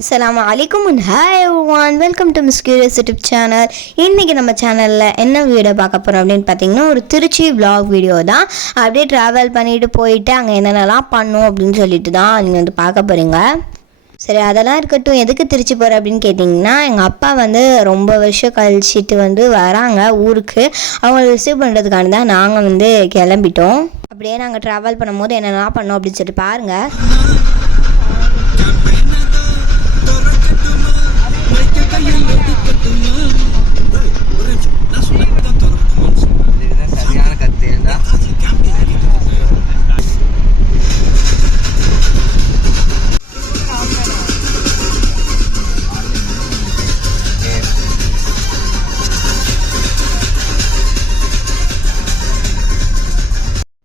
அஸ்ஸலாமு அலைக்கும் and hi everyone, welcome to miss curious YouTube channel. இன்றைக்கி நம்ம சேனலில் என்ன வீடியோ பார்க்க போகிறோம் அப்படின்னு பார்த்தீங்கன்னா, ஒரு திருச்சி விலாக் வீடியோ தான். அப்படியே ட்ராவல் பண்ணிட்டு போயிட்டு அங்கே என்னென்னலாம் பண்ணோம் அப்படின்னு சொல்லிட்டு தான் நீங்கள் வந்து பார்க்க போகிறீங்க. சரி, அதெல்லாம் இருக்கட்டும். எதுக்கு திருச்சி போகிறேன் அப்படின்னு கேட்டிங்கன்னா, எங்கள் அப்பா வந்து ரொம்ப வருஷம் கழிச்சிட்டு வந்து வராங்க ஊருக்கு. அவங்கள ரிசீவ் பண்ணுறதுக்காண்டி தான் நாங்கள் வந்து கிளம்பிட்டோம். அப்படியே நாங்கள் ட்ராவல் பண்ணும்போது என்னென்னலாம் பண்ணோம் அப்படின்னு சொல்லிட்டு பாருங்கள். சரியான கத்தேண்டா.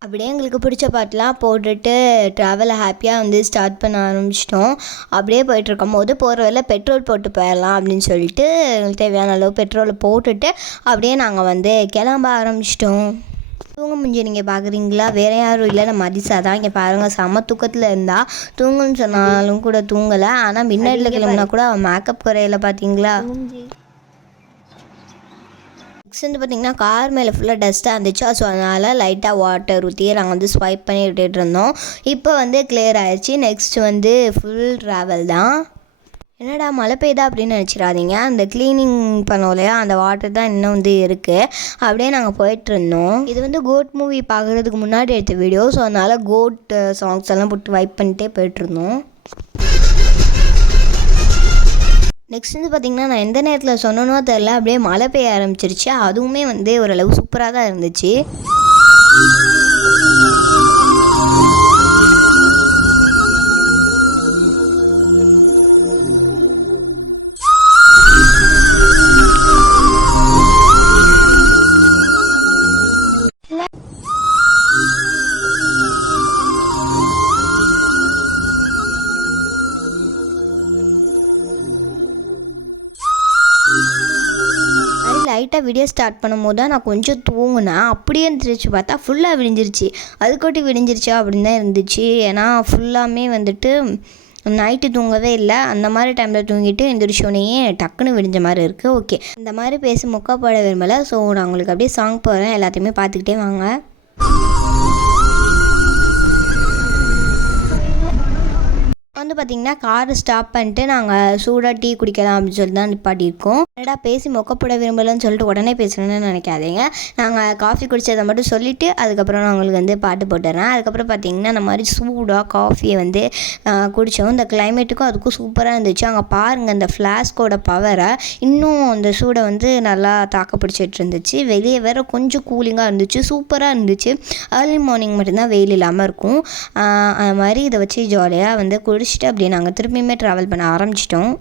அப்படியே எங்களுக்கு பிடிச்ச பாட்டெலாம் போட்டுட்டு ட்ராவலை ஹாப்பியாக வந்து ஸ்டார்ட் பண்ண ஆரம்பிச்சிட்டோம். அப்படியே போயிட்டுருக்கும் போது போகிற வரையில் பெட்ரோல் போட்டு போயிடலாம் அப்படின்னு சொல்லிட்டு எங்களுக்கு தேவையான அளவு பெட்ரோலை போட்டுட்டு அப்படியே நாங்கள் வந்து கிளம்ப ஆரம்பிச்சிட்டோம். தூங்க முடிஞ்சு நீங்கள் பார்க்குறீங்களா? வேறு யாரும் இல்லை, நம்ம மதிசா தான். இங்கே பாருங்கள், செம்ம தூக்கத்தில் இருந்தால் தூங்குன்னு சொன்னாலும் கூட தூங்கலை. ஆனால் மின்னாடியில் கிளம்புனா கூட அவன் மேக்கப் குறையில பார்த்தீங்களா. நெக்ஸ்ட் வந்து பார்த்திங்கன்னா, கார் மேலே ஃபுல்லாக டஸ்ட்டாக இருந்துச்சு. ஸோ அதனால் லைட்டாக வாட்டர் ஊற்றி நாங்கள் வந்து ஸ்வைப் பண்ணி விட்டுட்டு இருந்தோம். இப்போ வந்து கிளியர் ஆகிடுச்சு. நெக்ஸ்ட் வந்து ஃபுல் ட்ராவல் தான். என்னடா மழை பெய்தா அப்படின்னு நினச்சிடாதீங்க, அந்த க்ளீனிங் பண்ணோம் இல்லையா, அந்த வாட்டர் தான் இன்னும் வந்து இருக்குது. அப்படியே நாங்கள் போயிட்டுருந்தோம். இது வந்து கோட் மூவி பார்க்குறதுக்கு முன்னாடி எடுத்த வீடியோ. ஸோ அதனால் கோட் சாங்ஸ் எல்லாம் போட்டு வைப் பண்ணிட்டே போயிட்டுருந்தோம். நெக்ஸ்ட் வந்து பார்த்திங்கன்னா, நான் எந்த நேரத்தில் சொன்னனோ தெரில, அப்படியே மழை பெய்ய ஆரம்பிச்சிருச்சு. அதுவுமே வந்து ஓரளவு சூப்பராக தான் இருந்துச்சு. லைட்டாக வீடியோ ஸ்டார்ட் பண்ணும்போது தான் நான் கொஞ்சம் தூங்கினேன். அப்படியே இருந்துச்சு, பார்த்தா ஃபுல்லாக விடிஞ்சிருச்சு. அதுக்கொட்டி விடிஞ்சிருச்சா அப்படின்னு தான் இருந்துச்சு. ஏன்னா ஃபுல்லாமே வந்துட்டு நைட்டு தூங்கவே இல்லை. அந்த மாதிரி டைமில் தூங்கிட்டு எந்திரிச்சோனையே டக்குன்னு விடிஞ்ச மாதிரி இருக்குது. ஓகே, இந்த மாதிரி பேசி முக்கப்பட விரும்பலை. ஸோ நான் உங்களுக்கு அப்படியே சாங் போகிறேன், எல்லாத்தையுமே பார்த்துக்கிட்டே வாங்க. வந்து பார்த்திங்கன்னா, காரை ஸ்டாப் பண்ணிட்டு நாங்கள் சூடாக டீ குடிக்கலாம் அப்படின்னு சொல்லிட்டு தான் நிப்பாட்டியிருக்கோம். என்னடா பேசி மொக்கப்பட விரும்பலன்னு சொல்லிட்டு உடனே பேசணுன்னு நினைக்காதீங்க. நாங்கள் காஃபி குடித்ததை மட்டும் சொல்லிவிட்டு அதுக்கப்புறம் நான் உங்களுக்கு வந்து பாட்டு போட்டுறேன். அதுக்கப்புறம் பார்த்திங்கன்னா, இந்த மாதிரி சூடாக காஃபியை வந்து குடித்தோம். இந்த கிளைமேட்டுக்கும் அதுக்கும் சூப்பராக இருந்துச்சு. அங்கே பாருங்கள், இந்த ஃப்ளாஸ்கோட பவரை இன்னும் அந்த சூடை வந்து நல்லா தாக்க பிடிச்சிட்டு இருந்துச்சு. வெளியே வேறு கொஞ்சம் கூலிங்காக இருந்துச்சு, சூப்பராக இருந்துச்சு. ஏர்லி மார்னிங் மட்டும்தான் வெயில் இல்லாமல் இருக்கும். அது மாதிரி இதை வச்சு ஜாலியாக வந்து குடிச்சிட்டு அப்படியே நாங்கள் திரும்பியுமே ட்ராவல் பண்ண ஆரம்பிச்சிட்டோம்.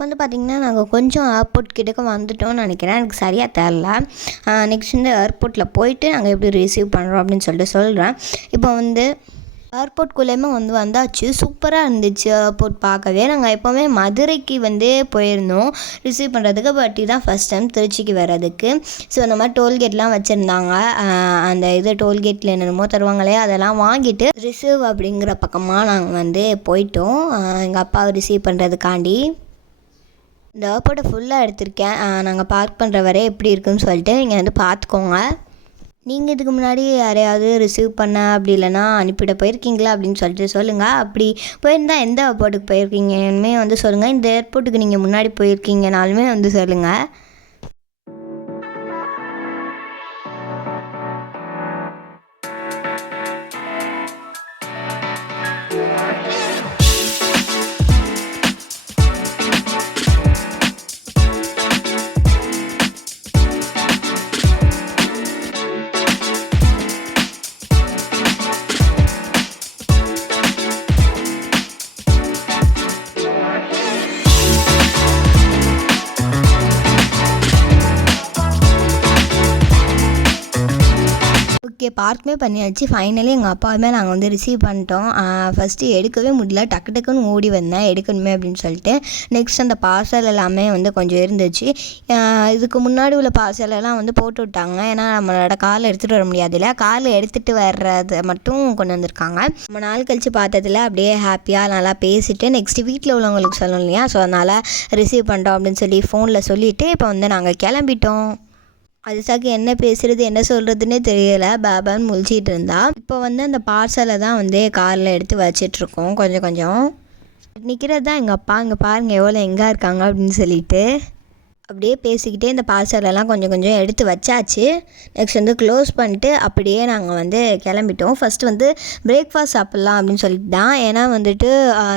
வந்து பார்த்திங்கன்னா, நாங்கள் கொஞ்சம் ஏர்போர்ட் கிட்டக்க வந்துட்டோம்னு நினைக்கிறேன், எனக்கு சரியாக தெரில. நெக்ஸ்ட் வந்து ஏர்போர்ட்டில் போயிட்டு நாங்கள் எப்படி ரிசீவ் பண்ணுறோம் அப்படின்னு சொல்லிட்டு சொல்கிறேன். இப்போ வந்து ஏர்போர்ட்குள்ளேயுமே வந்தாச்சு. சூப்பராக இருந்துச்சு ஏர்போர்ட் பார்க்கவே. நாங்கள் எப்போவுமே மதுரைக்கு வந்து போயிருந்தோம் ரிசீவ் பண்ணுறதுக்கு. பட் இதுதான் ஃபஸ்ட் டைம் திருச்சிக்கு வர்றதுக்கு. ஸோ அந்த மாதிரி டோல்கேட்லாம் வச்சுருந்தாங்க. அந்த இது டோல்கேட்டில் என்னென்னமோ தருவாங்களே, அதெல்லாம் வாங்கிட்டு ரிசீவ் அப்படிங்கிற பக்கமாக நாங்கள் வந்து போயிட்டோம், எங்கள் அப்பாவை ரிசீவ் பண்ணுறதுக்காண்டி. இந்த ஏர்போர்ட்டை ஃபுல்லாக எடுத்திருக்கேன். நாங்கள் பார்க் பண்ணுற வரை எப்படி இருக்குன்னு சொல்லிட்டு நீங்கள் வந்து பார்த்துக்கோங்க. நீங்கள் இதுக்கு முன்னாடி யாரையாவது ரிசீவ் பண்ண அப்படி இல்லைனா அனுப்பிட போயிருக்கீங்களா அப்படின்னு சொல்லிட்டு சொல்லுங்கள். அப்படி போயிருந்தால் எந்த ஏர்போர்ட்டுக்கு போயிருக்கீங்கன்னு வந்து சொல்லுங்கள். இந்த ஏர்போர்ட்டுக்கு நீங்கள் முன்னாடி போயிருக்கீங்கனாலுமே வந்து சொல்லுங்கள். ஓகே, பார்க்குமே பண்ணியாச்சு. ஃபைனலி எங்கள் அப்பாவுமே நாங்கள் வந்து ரிசீவ் பண்ணிட்டோம். ஃபஸ்ட்டு எடுக்கவே முடியல, டக்கு டக்குன்னு ஓடி வந்தேன் எடுக்கணுமே அப்படின்னு சொல்லிட்டு. நெக்ஸ்ட் அந்த பார்சல் எல்லாமே வந்து கொஞ்சம் இருந்துச்சு. இதுக்கு முன்னாடி உள்ள பார்சல் எல்லாம் வந்து போட்டு விட்டாங்க. ஏன்னா நம்மளோட காரில் எடுத்துகிட்டு வர முடியாதுல்ல, காரில் எடுத்துகிட்டு வர்றதை மட்டும் கொண்டு வந்திருக்காங்க. நம்ம நாள் கழித்து பார்த்ததில் அப்படியே ஹாப்பியாக நல்லா பேசிவிட்டு நெக்ஸ்ட்டு வீட்டில் உள்ளவங்களுக்கு சொல்லணும் இல்லையா, ஸோ அதனால் ரிசீவ் பண்ணிட்டோம் அப்படின்னு சொல்லி ஃபோனில் சொல்லிவிட்டு இப்போ வந்து நாங்கள் கிளம்பிட்டோம். அதிசாக்கு என்ன பேசுகிறது என்ன சொல்கிறதுனே தெரியலை, பாபான்னு முழிச்சிட்டு இருந்தா. இப்போ வந்து அந்த பார்சலை தான் வந்து காரில் எடுத்து வச்சிட்ருக்கோம். கொஞ்சம் நிற்கிறது தான் எங்கள் அப்பா. இங்கே பாருங்கள் எவ்வளோ எங்கே இருக்காங்க அப்படின்னு சொல்லிட்டு அப்படியே பேசிக்கிட்டே இந்த பார்சலெல்லாம் கொஞ்சம் எடுத்து வச்சாச்சு. நெக்ஸ்ட் வந்து க்ளோஸ் பண்ணிட்டு அப்படியே நாங்கள் வந்து கிளம்பிட்டோம். ஃபஸ்ட்டு வந்து பிரேக்ஃபாஸ்ட் சாப்பிட்லாம் அப்படின்னு சொல்லிட்டு தான். ஏன்னா வந்துட்டு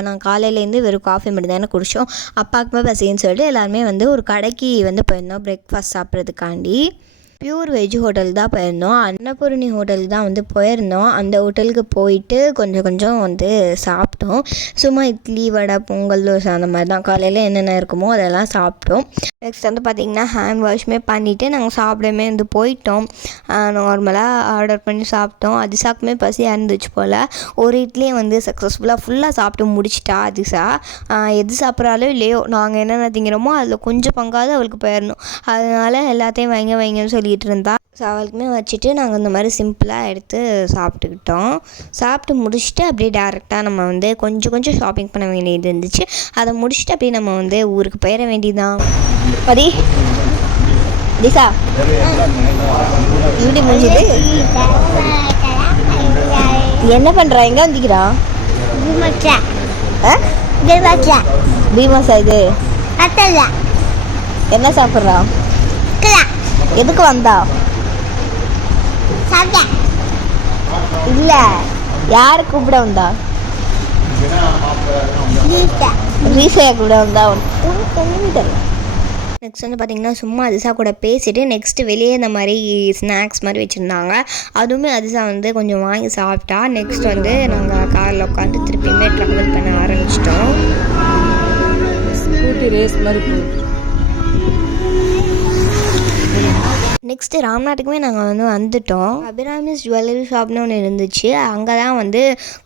நான் காலையிலேருந்து வெறும் காஃபி மட்டும் தானே குடித்தோம். அப்பாவுக்குமே பசின்னு சொல்லிட்டு எல்லாருமே வந்து ஒரு கடைக்கு வந்து போயிருந்தோம் பிரேக்ஃபாஸ்ட் சாப்பிட்றதுக்காண்டி. பியூர் வெஜ் ஹோட்டல் தான் போயிருந்தோம். அன்னபூரணி ஹோட்டலுக்கு தான் வந்து போயிருந்தோம். அந்த ஹோட்டலுக்கு போயிட்டு கொஞ்சம் வந்து சாப்பிட்டோம். சும்மா இட்லி வடை பொங்கல் தோசை அந்த மாதிரி தான் காலையில் என்னென்ன இருக்குமோ அதெல்லாம் சாப்பிட்டோம். நெக்ஸ்ட் வந்து பார்த்திங்கன்னா ஹேண்ட் வாஷ்மே பண்ணிவிட்டு நாங்கள் சாப்பிடமே வந்து போயிட்டோம். நார்மலாக ஆர்டர் பண்ணி சாப்பிட்டோம். அதிசாக்குமே பசியாக இருந்துச்சு போல். ஒரு இட்லியை வந்து சக்ஸஸ்ஃபுல்லாக ஃபுல்லாக சாப்பிட்டு முடிச்சிட்டா அதிசா. எது சாப்பிட்றாலோ இல்லையோ நாங்கள் என்னென்ன திங்கிறோமோ அதில் கொஞ்சம் பங்காவது அவளுக்கு போயிடணும். அதனால் எல்லாத்தையும் வைங்கன்னு சொல்லிட்டு இருந்தா. ஸோ அவளுக்குமே வச்சுட்டு நாங்கள் இந்த மாதிரி சிம்பிளாக எடுத்து சாப்பிட்டுக்கிட்டோம். சாப்பிட்டு முடிச்சுட்டு அப்படியே டேரெக்டாக நம்ம வந்து கொஞ்சம் ஷாப்பிங் பண்ண வேண்டியது இருந்துச்சு. அதை முடிச்சுட்டு அப்படியே நம்ம வந்து ஊருக்கு போயிட வேண்டியதுதான். படி திசா இப்படி முடிஞ்சுது. என்ன பண்ணுறா, எங்கே வந்துக்கிறா? பீமாசா இது என்ன சாப்பிட்றா? எதுக்கு வந்தா? இல்ல யாரு கூப்பிட வந்தா? ரீசையா கூட வந்தா. நெக்ஸ்ட் வந்து பார்த்திங்கன்னா சும்மா அதிசா கூட பேசிவிட்டு நெக்ஸ்ட்டு வெளியே இந்த மாதிரி ஸ்நாக்ஸ் மாதிரி வச்சுருந்தாங்க. அதுவுமே அதிசா வந்து கொஞ்சம் வாங்கி சாப்பிட்டா. நெக்ஸ்ட் வந்து நாங்கள் காரில் உட்காந்து திருப்பியுமே ட்ராவல் பண்ண ஆரம்பிச்சிட்டோம். ஸ்கூட்டி ரேஸ் மாதிரி போயிட்டு நெக்ஸ்ட்டு ராம்நாட்டுக்குமே நாங்கள் வந்து வந்துவிட்டோம். அபிராமிஸ் ஜுவல்லரி ஷாப்னு ஒன்று இருந்துச்சு. அங்கே தான் வந்து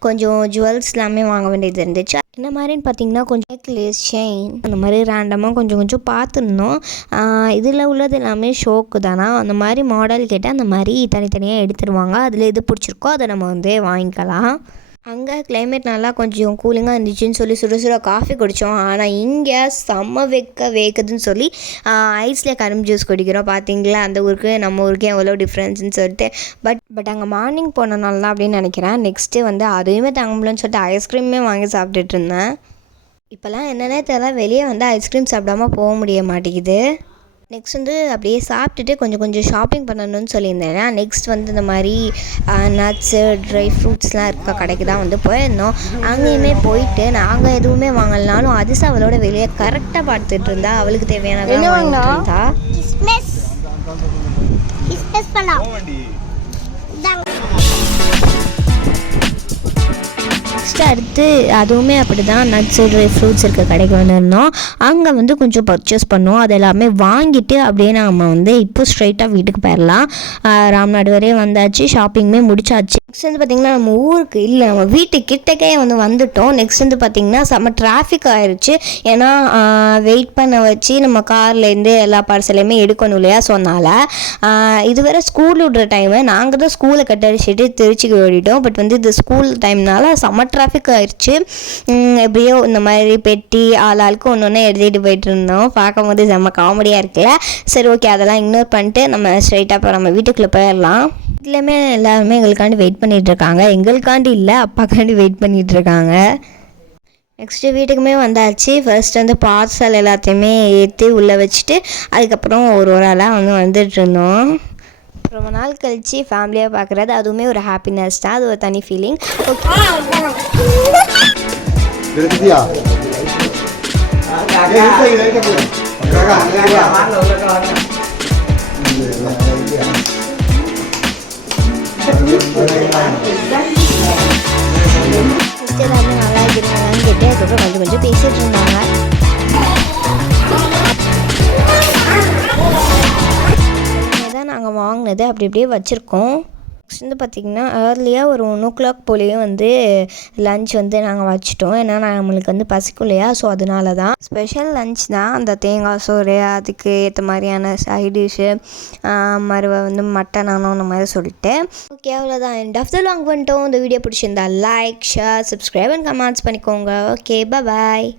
கொஞ்சம் ஜுவல்ஸ் எல்லாமே வாங்க வேண்டியது இருந்துச்சு. இந்த மாதிரின்னு பார்த்தீங்கன்னா கொஞ்சம் நெக்லஸ் செயின் அந்த மாதிரி ரேண்டமாக கொஞ்சம் பார்த்துருந்தோம். இதில் உள்ளது எல்லாமே ஷோக்கு தானா, அந்த மாதிரி மாடல் கேட்டால் அந்த மாதிரி தனித்தனியாக எடுத்துருவாங்க. அதில் எது பிடிச்சிருக்கோ அதை நம்ம வந்து வாங்கிக்கலாம். அங்கே கிளைமேட் நல்லா கொஞ்சம் கூலிங்காக இருந்துச்சுன்னு சொல்லி சுட காஃபி குடித்தோம். ஆனால் இங்கே செம்ம வேக்குதுன்னு சொல்லி ஐஸில் கரும்பு ஜூஸ் குடிக்கிறோம். பார்த்தீங்களா அந்த ஊருக்கு நம்ம ஊருக்கே எவ்வளோ டிஃப்ரென்ஸ்னு சொல்லிட்டு. பட் அங்கே மார்னிங் போனனால தான் அப்படின்னு நினைக்கிறேன். நெக்ஸ்ட்டு வந்து அதையுமே தாங்க முடியலன்னு சொல்லிட்டு ஐஸ்கிரீமே வாங்கி சாப்பிட்டுட்டு இருந்தேன். இப்போல்லாம் என்னென்னே தெரியல, வெளியே வந்து ஐஸ்கிரீம் சாப்பிடாம போக முடிய மாட்டேங்குது. நெக்ஸ்ட் வந்து அப்படியே சாப்பிட்டுட்டு கொஞ்சம் ஷாப்பிங் பண்ணணும்னு சொல்லியிருந்தேன். நெக்ஸ்ட் வந்து இந்த மாதிரி நட்ஸு ட்ரை ஃப்ரூட்ஸ்லாம் இருக்க கடைக்கு தான் வந்து போயிருந்தோம். அங்கேயுமே போயிட்டு நாங்கள் எதுவுமே வாங்கலனாலும் அதிசா அவளோட வெளியே கரெக்டாக பார்த்துட்டு இருந்தா. அவளுக்கு தேவையானதான் வாங்கிட்டு இருந்தா. நெக்ஸ்ட்டு அடுத்து அதுவுமே அப்படி தான் நட்ஸு ட்ரை ஃப்ரூட்ஸ் இருக்க கடைக்கு வந்துருந்தோம். அங்கே வந்து கொஞ்சம் பர்ச்சேஸ் பண்ணோம். அது எல்லாமே வாங்கிட்டு அப்படியே நம்ம வந்து இப்போ ஸ்ட்ரைட்டாக வீட்டுக்கு போயிடலாம். ராம்நாடு வரையே வந்தாச்சு, ஷாப்பிங்குமே முடிச்சாச்சு. நெக்ஸ்ட் வந்து பார்த்திங்கன்னா நம்ம ஊருக்கு இல்லை நம்ம வீட்டு கிட்டக்கே வந்து வந்துவிட்டோம். நெக்ஸ்ட் வந்து பார்த்திங்கன்னா செம்ம டிராஃபிக் ஆயிடுச்சு. ஏன்னா வெயிட் பண்ண வச்சு நம்ம கார்லேருந்து எல்லா பார்சலையுமே எடுக்கணும் இல்லையா. ஸோ அதனால் இது வேறு ஸ்கூல் விடுற டைமு. நாங்கள் தான் ஸ்கூலை கட்டடிச்சிட்டு திருச்சிக்கு ஓடிட்டோம். பட் வந்து இது ஸ்கூல் டைம்னால செம்ம டிராஃபிக் ஆயிடுச்சு. எப்படியோ இந்த மாதிரி பெட்டி ஆளுக்கு ஒன்று எழுதிட்டு போயிட்டு இருந்தோம். பார்க்கும் போது செம்ம காமெடியாக இருக்குல்ல. சரி ஓகே, அதெல்லாம் இக்னோர் பண்ணிட்டு நம்ம ஸ்ட்ரைட்டாக இப்போ நம்ம வீட்டுக்குள்ளே போயிடலாம். வீட்லேயுமே எல்லாருமே எங்களுக்காண்டி வெயிட் பண்ணிகிட்ருக்காங்க. எங்களுக்காண்டி இல்லை, அப்பாக்காண்டி வெயிட் பண்ணிகிட்ருக்காங்க. நெக்ஸ்ட்டு வீட்டுக்குமே வந்தாச்சு. ஃபர்ஸ்ட் வந்து பார்சல் எல்லாத்தையுமே ஏற்றி உள்ளே வச்சுட்டு அதுக்கப்புறம் ஒரு ஆளாக வந்துட்டு இருந்தோம். ரொம்ப நாள் கழித்து ஃபேமிலியாக பார்க்குறது அதுவுமே ஒரு ஹாப்பினஸ் தான். அது ஒரு தனி ஃபீலிங். ஓகே எல்லாருமே நல்லா இருக்கிறாங்கன்னு கேட்டு அதுக்கப்புறம் கொஞ்சம் பேசிகிட்டு இருந்தாங்க. நாங்கள் வாங்கினது அப்படி இப்படியே வச்சுருக்கோம். நெக்ஸ்ட் வந்து பார்த்திங்கன்னா ஏர்லியாக ஒரு 1 போலேயே வந்து லன்ச் வந்து நாங்கள் வச்சுட்டோம். ஏன்னா நம்மளுக்கு வந்து பசிக்கும் இல்லையா, ஸோ அதனால தான் ஸ்பெஷல் லன்ச் தான். அந்த தேங்காய் சோறு, அதுக்கு ஏற்ற மாதிரியான சைட் டிஷ்ஷு, மறுவ வந்து மட்டன் அந்த மாதிரி சொல்லிட்டு. ஓகே, அவ்வளோதான். எண்ட் ஆஃப் த லாங் வந்துட்டோம். இந்த வீடியோ பிடிச்சிருந்தா like, share, subscribe and comments பண்ணிக்கோங்க. ஓகே, பாய்.